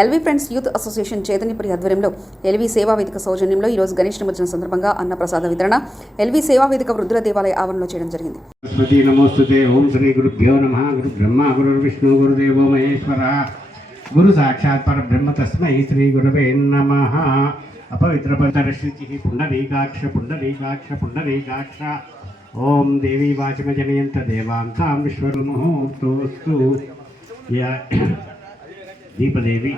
LV friends youth association Chaitanyapuri ఆధ్వర్యంలో LV సేవా వేదిక సౌజన్యంలో ఈ రోజు గణేష్ నిమజ్జనం సందర్భంగా అన్నప్రసాద వితరణ ఎల్వీ సేవా వేదిక వృద్ధుల దేవాలయ ఆవరణలో చేయడం జరిగింది. స్మృతి నమోస్తుతే ఓం శ్రీ గురుభ్యో నమ. గురు బ్రహ్మ గురు విష్ణు గురుదేవో మహేశ్వర. గురు సాక్షాత్ తస్మై శ్రీ గురవే నమ. అపవిత్రపంతరశుచి పుండరీకాక్ష పుండరీకాక్ష పుండరీకాక్ష. ఓం దేవీ వాచమజనయంత దేవాంతాం విశ్వముహూర్తోస్తు. దీపదేవి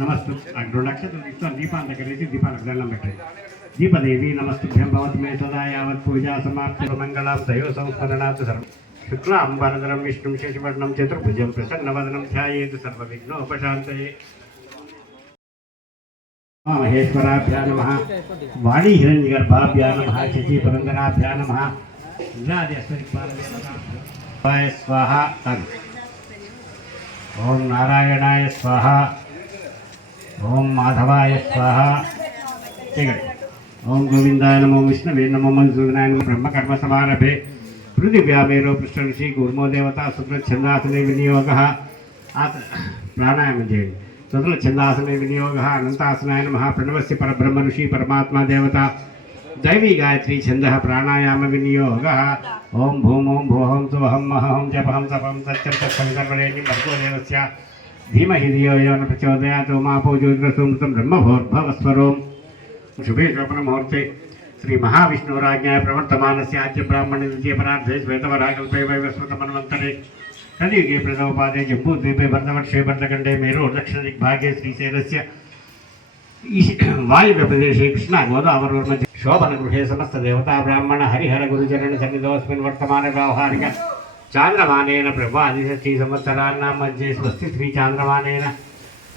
నమస్తు. రెండు నక్షత్రం ఇస్తాను. దీపాన్ని దగ్గర వేసి దీపాలకు దండం పెట్టండి. దీపదేవి నమస్తుభ్యం భవతి మే సదా యావత్ పూజా సమాప్తి మంగళం దైవ సంస్మరణాత్ సర్వం. శుక్లాం వరదరం విష్ణుం శశివర్ణం చతుర్భుజం ప్రసన్నవదనం ధ్యాయేత్ సర్వ విఘ్నోపశాంతయే మహేశ్వరాభ్యా నమ. వాణి హిరణ్యగర్భాభ్యా నమ. శశి పురంధరాభ్యా నమ. ఇంద్రాది అశ్వరి స్వాహ తన్ ఓం నారాయణాయ స్వాహ ఓం మాధవాయ స్వాహ చేయండి ఓం గోవిందాయ నమో విష్ణవే నమో మధుసూదనాయ నమో బ్రహ్మకర్మ సమారభే పృథివ్యామేరో పృష్ఠ ఋషి కూర్మో దేవత శుక్రఛందాసనే వినియోగ ఆత ప్రాణాయామం చేయండి శుక్ల ఛందాసనే వినియోగ అనంతాసనాయ నమ ప్రణవస్య పరబ్రహ్మ ఋషి పరమాత్మా దేవత दैवी गायत्री छंद प्राणायाम छन्दः प्राणायामविनियोगः। ॐ भूं ॐ भोहं महम महं जपहं तपं तत्म सत्यं सर्वरेणि भर्गो देवस्य प्रचोदया तो यो न प्रचोदयात् उमापो ज्योतिरसुमृतं ब्रह्मभोर्भवस्वरूं शुभे शोभनमुहूर्ते श्रीमहाविष्णुराज्ञाय प्रवर्तमानस्य आद्य ब्राह्मणे द्वितीयपरार्धे श्वेतवराकल्पे वैवस्वतमन्वन्तरे। कलियुगे प्रथमपादे जम्बूद्वीपे बन्धवर्षे बन्धखण्डे मेरोदक्षिणदिग्भागे श्रीशैलस्य वायव्यप्रदेशे कृष्णा गोदावर्मध्य శోభనగృహే సమస్త దేవతా బ్రాహ్మణ హరిహర గురుచరణ సన్నిధోస్మిన్ వర్తమాన వ్యవహారిక చాంద్రమానేన బ్రహ్మాదిశీ సంవత్సరాన్న మధ్య స్వస్తి శ్రీ చాంద్రమానేన.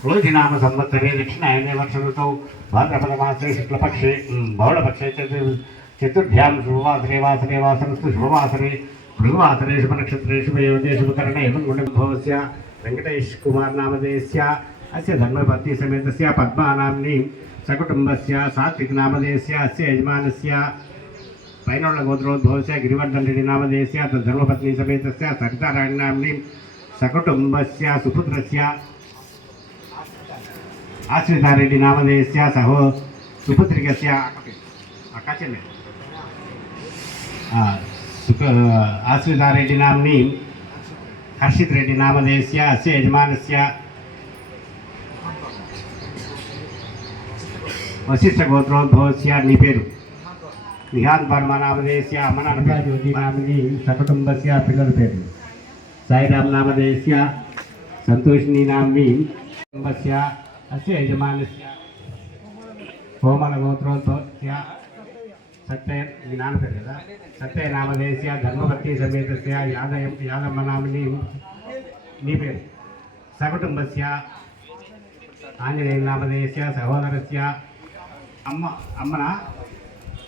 రోజునామ సంవత్సరే దక్షిణాయనే వర్షణతో భాద్రపదమాసే శుక్లపక్షే బహుళపక్షే చతుర్భ్యాం శుభవాసరే వాసరే వాసరస్తు శుభవాసరే. భృగువాసరే శుభనక్షత్రేషు యోగే శుభకరణ ఏమం గుణభవస్య వెంకటేష్ కుమార్ నామధేయస్య అస్య ధర్మపత్ని సమేతస్య పద్మానామ్ని. సకుటుంబస్య సాత్వికనామధేయస్య అస్య యజమానస్య పైనోళ్ళ గోత్రోద్భవస్య గిరివర్ధనరెడ్డి నామధేయస్య తద్ధర్మపత్ని సమేతస్య సరితారాణినామ్ని సకుటుంబస్య సుపుత్రస్య ఆశ్రితారెడ్డి నామధేయస్య సహో సుపుత్రికస్య అక్కచెల్లె ఆశ్రితారెడ్డి నామ్ని హర్షిత్ రెడ్డి నామధేయస్య అస్య యజమానస్య వశిష్ఠ గోత్రోద్భవస్య నీ పేరు నిహాన్ పరమనామదేశ్య అమన జ్యోతి నామిని సకుటుంబస్య పిల్లల పేరు సాయిరామ్ నామదేశ్య సంతోషిని నామిని కుటుంబస్య అస్య యజమానస్య కోమల గోత్రోద్భవస్య సత్య మీ నాన్న పేరు కదా సత్య నామదేశ్య ధర్మవర్తి సమేతస్య యాదయం యాదమ్మ నామిని నీ పేరు సకుటుంబస్య ఆంజనేయ నామదేశ్య సహోదరస్య అమ్మ అమ్మన?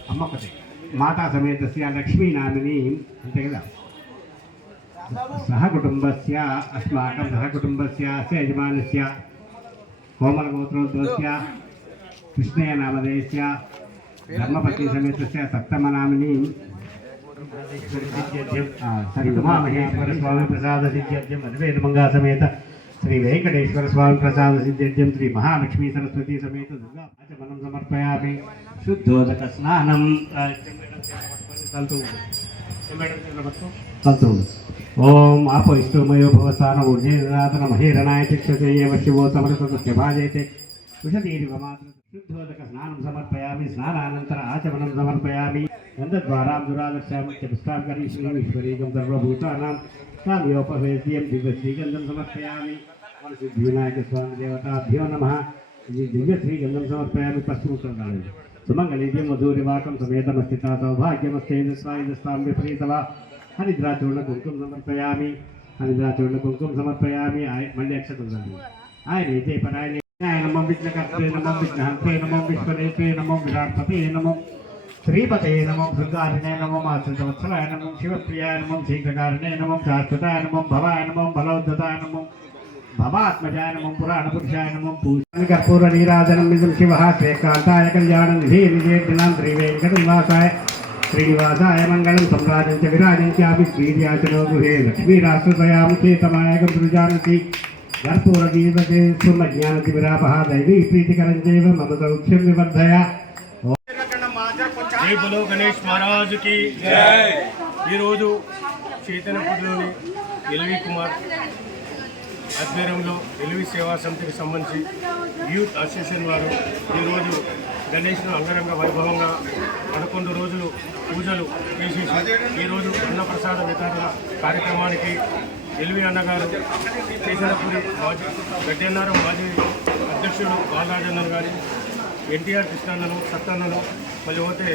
అమ్మ ఒకటి మాతా సమేతస్య లక్ష్మీనామిని అంతే కదా? సహకుటుంబస్య అస్మాకం సహకుటుంబస్య అస్య యజమానస్య కోమలగోత్రోద్భవస్య కృష్ణయ్య నామధేయస్య ధర్మపతి సమేతస్య సప్తమనామిని శ్రీ ఉమామహేశ్వర స్వామి ప్రసాద సిద్ధ్యర్థ్యం అద్వైతమంగా సమేత. శ్రీ వెంకటేశ్వర స్వామి ప్రసాద సిద్ధ్యర్థ్యం శ్రీ మహాలక్ష్మీ సరస్వతి సమేత దుర్గా మనం సమర్పయామి శుద్ధోదక స్నానం కలుతూ ఓం ఆపో ఇష్టమయో భవస్థాన ఊర్జేనాథన మహేరణాయ చక్షసే ఏవ శివో సమరసస్య భాజయతే విషదీరివ మాత్ర శుద్ధోదక స్నానం సమర్పయామి స్నానానంతర ఆచమనం సమర్పయామి గంధద్వారాం దురాదర్శామిత్య పుష్పాం కరీశ్వరీ ఈశ్వరీకం సర్వభూతానాం స్వామియోపవేద్యం దివ్య శ్రీగంధం సమర్పయామి भगवान श्री विनायक स्वामी देवताभ्यो नम। दिव्य श्री गंधम समर्पयामि पश्चिमोत्तरकाले सुमङ्गलेभ्यं मधुरिवाकं समेतमस्थिता सौभाग्यमस्तेजस्वायुजस्तां विपरीतवा हरिद्राचूर्णकुङ्कुं समर्पयामि। हरिद्राचूर्णकुङ्कुं समर्पयामि। आय मल्यक्षतुन्दनि आयनैते परायणे नमो विघ्नकर्ते नमो विघ्नहन्ते नमो विश्वरेते नमो विराट्पते नमो। श्रीपते नमो भृगारिणे नमो मातृवत्सलाय नमो शिवप्रियाय नमो शीघ्रकारिणे नमो शाश्वताय नमो भवाय नमो बलोद्धताय नमो। భవాత్మజాయనమం పురాణపురుషాయనమం పూజ కర్పూర నీరాజనం నిజం శివ శ్రీకాంతాయ కళ్యాణం నిధి నిజేర్జనం శ్రీవేంకటనివాసాయ శ్రీనివాసాయ మంగళం సంరాజంచ విరాజంచాపి శ్రీర్యాచనో గృహే లక్ష్మీరాష్ట్రతయాముఖే తమాయకం సృజానసి కర్పూర దీపతే సుమజ్ఞానతి విరాపహ దైవీ ప్రీతికరం చైవ మమ సౌఖ్యం నివర్ధయ గణేష్ మహారాజుకి ఈరోజు చైతన్యపురిలోని ఎల్వి కుమార్ ఆధ్వర్యంలో ఎల్వి సేవా సమితికి సంబంధించి యూత్ అసోసియేషన్ వారు ఈరోజు గణేష్ను అంగరంగ వైభవంగా పదకొండు రోజులు పూజలు చేసేసి ఈరోజు అన్నప్రసాద వితరణ కార్యక్రమానికి ఎల్వి అన్నగారు చైతన్యపురి మాజీ గడ్డన్నారం మాజీ అధ్యక్షుడు బాలరాజన్న గారి ఎన్టీఆర్ కృష్ణన్నను సత్తన్నను మళ్ళీ పోతే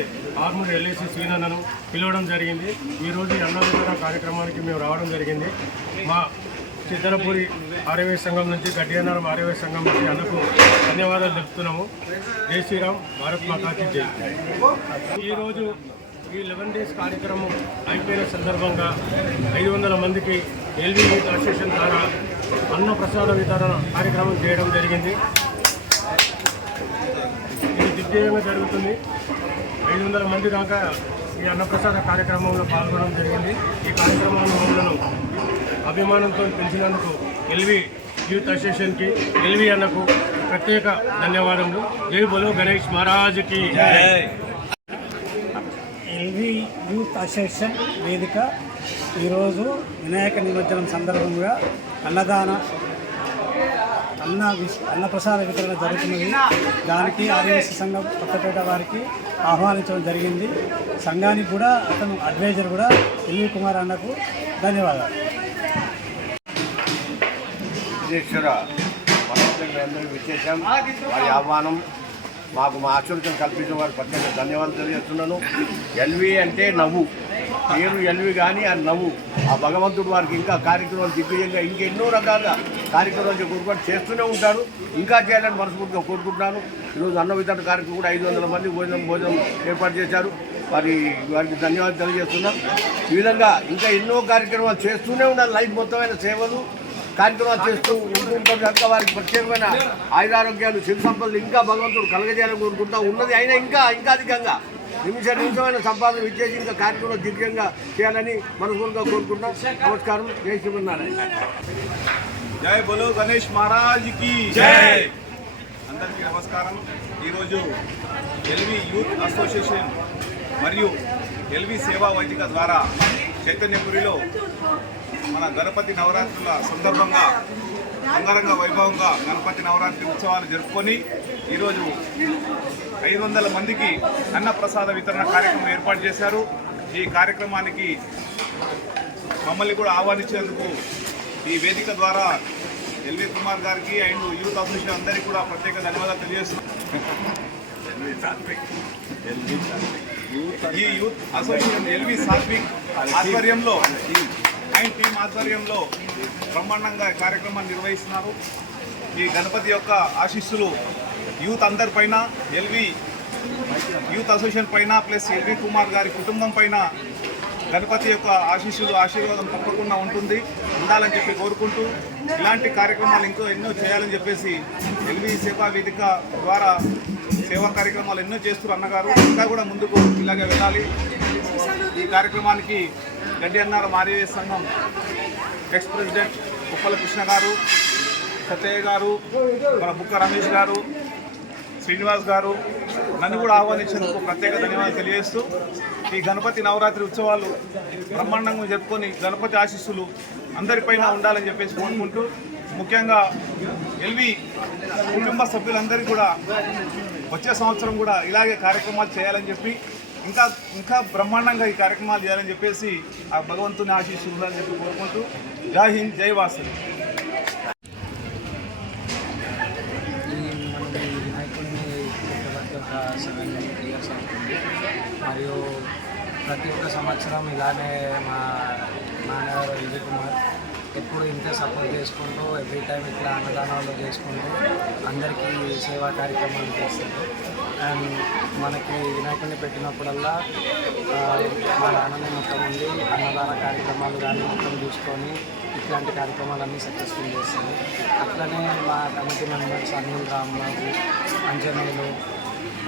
ఆర్మూర్ ఎల్ఏసి సీనన్నను పిలవడం జరిగింది. ఈరోజు ఈ అన్నదాన కార్యక్రమానికి మేము రావడం జరిగింది. మా చిత్తరపూరి ఆర్యవే సంఘం నుంచి గడ్డియనారం ఆర్యవే సంఘం నుంచి అన్నకు ధన్యవాదాలు తెలుపుతున్నాము. జై శ్రీరామ్ భారత్ మాతాకి జై. ఈరోజు ఈ లెవెన్ డేస్ కార్యక్రమం అయిపోయిన సందర్భంగా ఐదు వందల మందికి ఎల్వీ అసోసియేషన్ ద్వారా అన్న ప్రసాద వితరణ కార్యక్రమం చేయడం జరిగింది. ఇది దిగ్విజయంగా జరుగుతుంది. ఐదు వందల మంది దాకా ఈ అన్నప్రసాద కార్యక్రమంలో పాల్గొనడం జరిగింది. ఈ అభిమానంతో పిలిచినందుకు ఎల్వి యూత్ అసోసియేషన్కి ఎల్వి అన్నకు ప్రత్యేక ధన్యవాదములు. జై బలో గణేష్ మహారాజుకి ఎల్వి యూత్ అసోసియేషన్ వేదిక ఈరోజు వినాయక నిమజ్జనం సందర్భంగా అన్నదాన అన్న అన్నప్రసాద వితరణ జరుగుతున్నది. దానికి ఆదివాసీ సంఘం కొత్తపేట వారికి ఆహ్వానించడం జరిగింది. సంఘానికి కూడా అతను అడ్వైజర్ కూడా ఎల్వి కుమార్ అన్నకు ధన్యవాదాలు. విశ్వేశ్వర మనోజ్ఞ విశేషం. వారి ఆహ్వానం మాకు మా ఆశీర్వచనం కల్పించిన వారికి ప్రత్యేక ధన్యవాదాలు తెలియజేస్తున్నాను. ఎల్వి అంటే నవ్వు. పేరు ఎల్వి కానీ ఆ నవ్వు. ఆ భగవంతుడు వారికి ఇంకా కార్యక్రమాలు దిగ్విజయంగా ఇంకెన్నో రకాల కార్యక్రమాలు కోరుకొని చేస్తూనే ఉంటారు ఇంకా చేయాలని మనస్ఫూర్తిగా కోరుకుంటున్నాను. ఈరోజు అన్న వితరణ కార్యక్రమం కూడా ఐదు వందల మంది భోజనం భోజనం ఏర్పాటు చేశారు. వారి వారికి ధన్యవాదాలు తెలియజేస్తున్నాం. ఈ విధంగా ఇంకా ఎన్నో కార్యక్రమాలు చేస్తూనే ఉండాలి. లైఫ్ మొత్తమైన సేవలు. కార్యక్రమాలు చేస్తూ ఉంటూ ఉంటాం కనుక వారికి ప్రత్యేకమైన ఆయురారోగ్యాలు సిరి సంపదలు ఇంకా భగవంతుడు కలగజేయాలని కోరుకుంటా ఉన్నది. అయినా ఇంకా ఇంకా అధికంగా నిమిష నిమిషమైన సంపాదన ఇచ్చేసి ఇంకా కార్యక్రమం దివ్యంగా చేయాలని మనస్ఫూర్తిగా కోరుకుంటున్నాం నమస్కారం. జై శ్రీమన్నారాయణ. జై బోలో గణేష్ మహారాజ్కి జై. అందరికీ నమస్కారం. ఈరోజు ఎల్వి యూత్ అసోసియేషన్ మరియు ఎల్వి సేవా వైదిక ద్వారా చైతన్యపురిలో మన గణపతి నవరాత్రుల సందర్భంగా అంగరంగ వైభవంగా గణపతి నవరాత్రి ఉత్సవాలు జరుపుకొని ఈరోజు ఐదు వందల మందికి అన్నప్రసాద వితరణ కార్యక్రమం ఏర్పాటు చేశారు. ఈ కార్యక్రమానికి మమ్మల్ని కూడా ఆహ్వానించేందుకు ఈ వేదిక ద్వారా ఎల్వి కుమార్ గారికి అండ్ యూత్ అసోసియేషన్ అందరికీ కూడా ప్రత్యేక ధన్యవాదాలు తెలియజేస్తున్నాం. ఈ యూత్ అసోసియేషన్ ఎల్వి సాత్విక్ ఆధ్వర్యంలో ఆయన టీం ఆధ్వర్యంలో బ్రహ్మాండంగా కార్యక్రమాన్ని నిర్వహిస్తున్నారు. ఈ గణపతి యొక్క ఆశీస్సులు యూత్ అందరిపైన ఎల్వి యూత్ అసోసియేషన్ పైన ప్లస్ ఎల్వి కుమార్ గారి కుటుంబం పైన గణపతి యొక్క ఆశీస్సులు ఆశీర్వాదం తప్పకుండా ఉంటుంది. ఉండాలని చెప్పి కోరుకుంటూ ఇలాంటి కార్యక్రమాలు ఇంకో ఎన్నో చేయాలని చెప్పేసి ఎల్వి సేవా వేదిక ద్వారా సేవా కార్యక్రమాలు ఎన్నో చేస్తారు అన్నగారు. ఇంకా కూడా ముందుకు ఇలాగే వెళ్ళాలి. ఈ కార్యక్రమానికి గడ్డి అన్నారు మారే సంఘం ఎక్స్ ప్రెసిడెంట్ ఉప్పల కృష్ణ గారు సత్యయ్య గారు మన బుక్క రమేష్ గారు శ్రీనివాస్ గారు నన్ను కూడా ఆహ్వానించినందుకు ప్రత్యేక ధన్యవాదాలు తెలియజేస్తూ ఈ గణపతి నవరాత్రి ఉత్సవాలు బ్రహ్మాండంగా జరుపుకొని గణపతి ఆశీస్సులు అందరిపైన ఉండాలని చెప్పేసి కోరుకుంటూ ముఖ్యంగా ఎల్వి కుటుంబ సభ్యులందరికీ కూడా వచ్చే సంవత్సరం కూడా ఇలాగే కార్యక్రమాలు చేయాలని చెప్పి ఇంకా ఇంకా బ్రహ్మాండంగా ఈ కార్యక్రమాలు చేయాలని చెప్పేసి ఆ భగవంతుని ఆశీస్సులు అని చెప్పి కోరుకుంటూ జై హింద్ జై వాసు మరియు ప్రతి ఒక్క సంవత్సరం ఇలానే మా నాన్నగారు విజయ్ కుమార్ ఎప్పుడు ఇంతే సపోర్ట్ చేసుకుంటూ ఎవ్రీ టైం ఇట్లా అన్నదానాలు చేసుకుంటూ అందరికీ సేవా కార్యక్రమాలు చేస్తారు అండ్ మనకి వినాయకుడిని పెట్టినప్పుడల్లా మా నాన్నని మొత్తం ఉండి అన్నదాన కార్యక్రమాలు కానీ మొత్తం చూసుకొని ఇట్లాంటి కార్యక్రమాలన్నీ సక్సెస్ఫుల్ చేస్తుంది అట్లనే మా కమిటీ మెంబర్స్ అనిల్ రామ్బాబు అంజనేయులు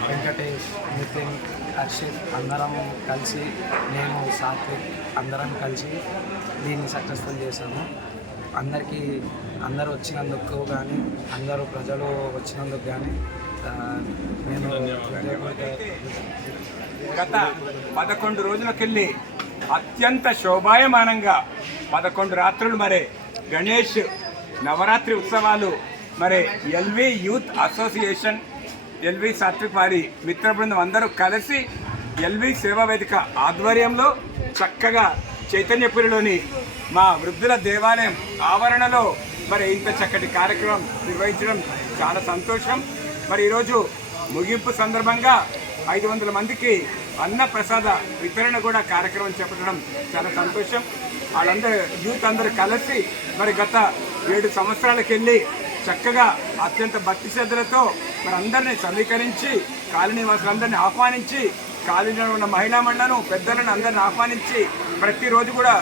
వెంకటేష్ నితిన్ హర్షిత్ అందరం కలిసి నేను సాత్విక్ అందరం కలిసి దీన్ని సక్సెస్ఫుల్ చేశాము. అందరికీ అందరూ వచ్చినందుకు కానీ అందరూ ప్రజలు వచ్చినందుకు కానీ నేను గత పదకొండు రోజులకెళ్ళి అత్యంత శోభాయమానంగా పదకొండు రాత్రులు మరి గణేష్ నవరాత్రి ఉత్సవాలు మరి LV youth association LV Satvik వారి మిత్ర బృందం అందరూ కలిసి ఎల్వి సేవా వేదిక ఆధ్వర్యంలో చక్కగా చైతన్యపురిలోని మా వృద్ధుల దేవాలయం ఆవరణలో మరి ఇంత చక్కటి కార్యక్రమం నిర్వహించడం చాలా సంతోషం. మరి ఈరోజు ముగింపు సందర్భంగా ఐదు వందల మందికి అన్న ప్రసాద వితరణ కూడా కార్యక్రమం చేపట్టడం చాలా సంతోషం. వాళ్ళందరూ యూత్ అందరూ కలిసి మరి గత ఏడు సంవత్సరాలకు వెళ్ళి చక్కగా అత్యంత భక్తి శ్రద్ధలతో మరి అందరినీ సమీకరించి కాలనీ వాసులందరినీ ఆహ్వానించి కాలేజీలో ఉన్న మహిళా మండలను పెద్దలను అందరిని ఆహ్వానించి ప్రతిరోజు కూడా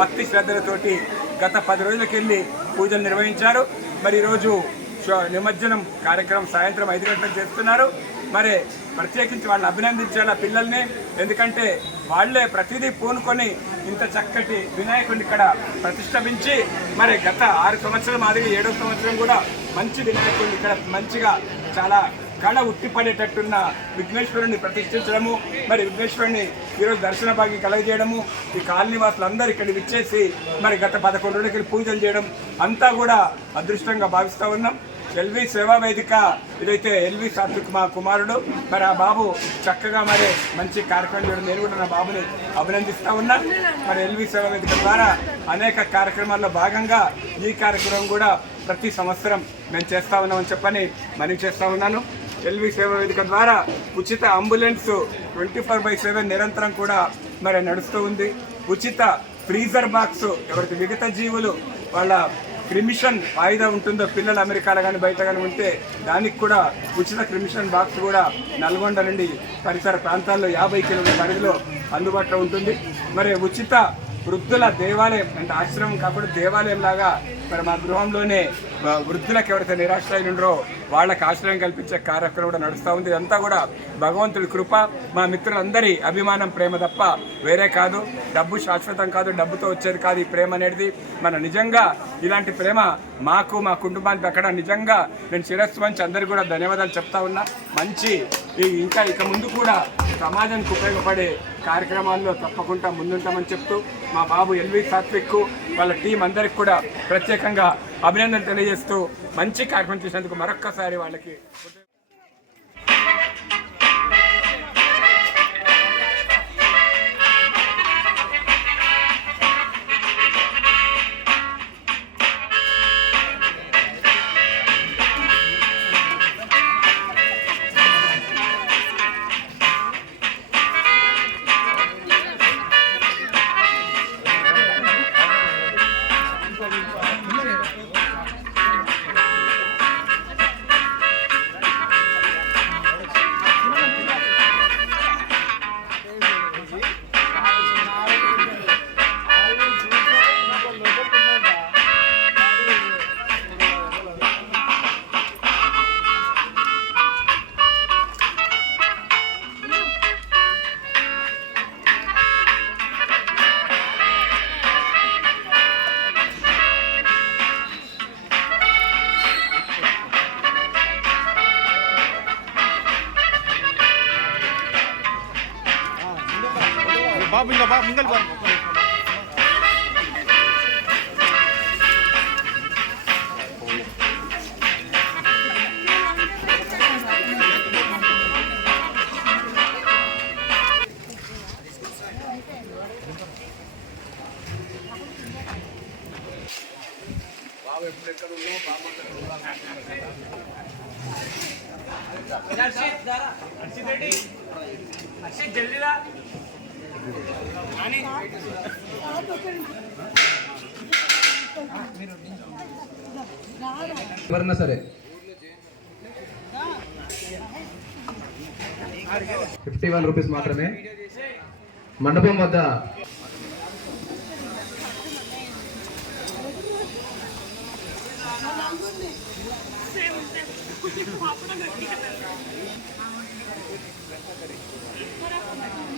భక్తి శ్రద్ధలతోటి గత పది రోజులకెళ్ళి పూజలు నిర్వహించారు. మరి ఈరోజు నిమజ్జనం కార్యక్రమం సాయంత్రం ఐదు గంటలకు చేస్తున్నారు. మరి ప్రత్యేకించి వాళ్ళని అభినందించాలి ఆ పిల్లల్ని? ఎందుకంటే వాళ్ళే ప్రతిదీ పూనుకొని ఇంత చక్కటి వినాయకుడిని ఇక్కడ ప్రతిష్టపించి మరి గత ఆరు సంవత్సరం మాదిరి ఏడో సంవత్సరం కూడా మంచి వినాయకుడిని ఇక్కడ మంచిగా చాలా కళ ఉట్టిపడేటట్టున్న విఘ్నేశ్వరుని ప్రతిష్ఠించడము మరి విఘ్నేశ్వరుని ఈరోజు దర్శన భాగ్యం కలగజేయడము ఈ కాలనీ వాసులందరూ ఇక్కడ విచ్చేసి మరి గత పదకొండు రోజులకి పూజలు చేయడం అంతా కూడా అదృష్టంగా భావిస్తూ ఉన్నాం. ఎల్వి సేవా వేదిక ఇదైతే ఎల్వి సాత్విక్ మా కుమారుడు మరి ఆ బాబు చక్కగా మరి మంచి కార్యక్రమం చేయడం నేను కూడా నా బాబుని అభినందిస్తూ ఉన్నా. మరి ఎల్వి సేవా వేదిక ద్వారా అనేక కార్యక్రమాల్లో భాగంగా ఈ కార్యక్రమం కూడా ప్రతి సంవత్సరం మేము చేస్తూ ఉన్నామని చెప్పని మనవి చేస్తూ ఉన్నాను. ఎల్వి సేవా వేదిక ద్వారా ఉచిత ambulance twenty four by seven నిరంతరం కూడా మరి నడుస్తూ ఉంది. ఉచిత ఫ్రీజర్ బాక్స్ ఎవరికి మిగతా జీవులు వాళ్ళ క్రిమిషన్ వాయిదా ఉంటుందో పిల్లలు అమెరికాలో కానీ బయట కానీ ఉంటే దానికి కూడా ఉచిత క్రిమిషన్ బాక్స్ కూడా నల్గొండ నుండి పరిసర ప్రాంతాల్లో యాభై కిలోమీటర్ పరిధిలో అందుబాటులో ఉంటుంది. మరి ఉచిత వృద్ధుల దేవాలయం అంటే ఆశ్రమం కాకుండా దేవాలయం లాగా మరి మా గృహంలోనే వృద్ధులకు ఎవరైతే నిరాశ్రయులు ఉండరో వాళ్ళకి ఆశ్రయం కల్పించే కార్యక్రమం కూడా నడుస్తూ ఉంది. ఇదంతా కూడా భగవంతుడి కృప మా మిత్రులందరి అభిమానం ప్రేమ తప్ప వేరే కాదు. డబ్బు శాశ్వతం కాదు డబ్బుతో వచ్చేది కాదు ఈ ప్రేమ అనేది. మన నిజంగా ఇలాంటి ప్రేమ మాకు మా కుటుంబానికి అక్కడ నిజంగా నేను శిరస్సు మంచి అందరికీ కూడా ధన్యవాదాలు చెప్తా ఉన్నా. మంచి ఈ ఇంకా ఇక ముందు కూడా సమాజానికి ఉపయోగపడే కార్యక్రమాల్లో తప్పకుండా ముందుంటామని చెప్తూ మా బాబు ఎల్వి సాత్విక్ వాళ్ళ టీం అందరికి కూడా ప్రత్యేకంగా అభినందనలు తెలియజేస్తూ మంచి కార్యక్రమం చేసినందుకు మరొక్కసారి వాళ్ళకి బాబు ఇంకా బాబు ముంగల్ బాబు ఎవరన్నా సరే. ఫిఫ్టీ వన్ రూపీస్ మాత్రమే. మండపం వద్ద.